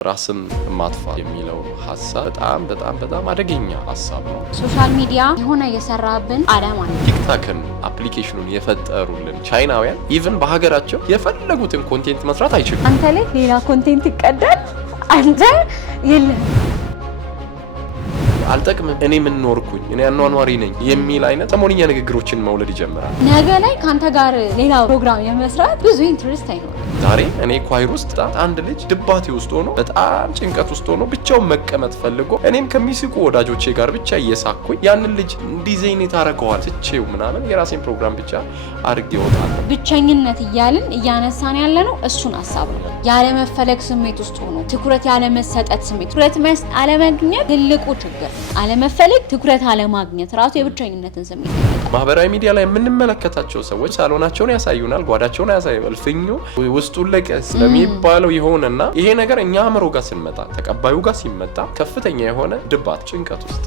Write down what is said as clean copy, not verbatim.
ራስን ማጥፋት የሚለው ሐሳብ በጣም አደገኛ ሐሳብ ነው። ሶሻል ሚዲያ የሆነ የሰራብን ዓላማ ነው። ቲክታክን አፕሊኬሽኑን የፈጠሩልን ቻይናውያን ኢቭን በሀገራቸው የፈለጉትን ኮንቴንት መስራት አይችሉም። አንተ ላይ ሌላ ኮንቴንት ይቀዳል፣ አንተ የለም አልጠቅምም፣ እኔ ምን ኖርኩኝ፣ እኔ አኗኗሪ ነኝ የሚል አይነት ሰሞንኛ ንግግሮችን መውለድ ይጀምራል። ነገ ላይ ካንተ ጋር ሌላ ፕሮግራም የመስራት ብዙ ኢንትረስት አይኖርም። ዛሬ እኔ ኳይር ውስጥ አንድ ልጅ ድባቴ ውስጥ ሆኖ በጣም ጭንቀት ውስጥ ሆኖ ብቻውን መቀመጥ ፈልጎ እኔም ከሚስቁ ወዳጆቼ ጋር ብቻ እየሳኩኝ ያንን ልጅ ዲዛይኔት አደረገዋል ትቼው ምናምን የራሴን ፕሮግራም ብቻ አድርጌ እወጣለሁ። ብቸኝነት እያልን እያነሳን ያለ ነው እሱን ሀሳብ ነው። ያለመፈለግ ስሜት ውስጥ ሆኖ ትኩረት ያለመሰጠት ስሜት፣ ትኩረት አለማግኘት ትልቁ ችግር። አለመፈለግ፣ ትኩረት አለማግኘት ራሱ የብቸኝነትን ስሜት ይፈጥራል። ማህበራዊ ሚዲያ ላይ የምንመለከታቸው ሰዎች ሳሎናቸውን ያሳዩናል፣ ጓዳቸውን ያሳዩናል። እልፍኙ ውስጡን ለቀስ ለሚባለው ይሆንና ይሄ ነገር እኛ አእምሮ ጋር ስንመጣ ተቀባዩ ጋር ሲመጣ ከፍተኛ የሆነ ድባት ጭንቀት ውስጥ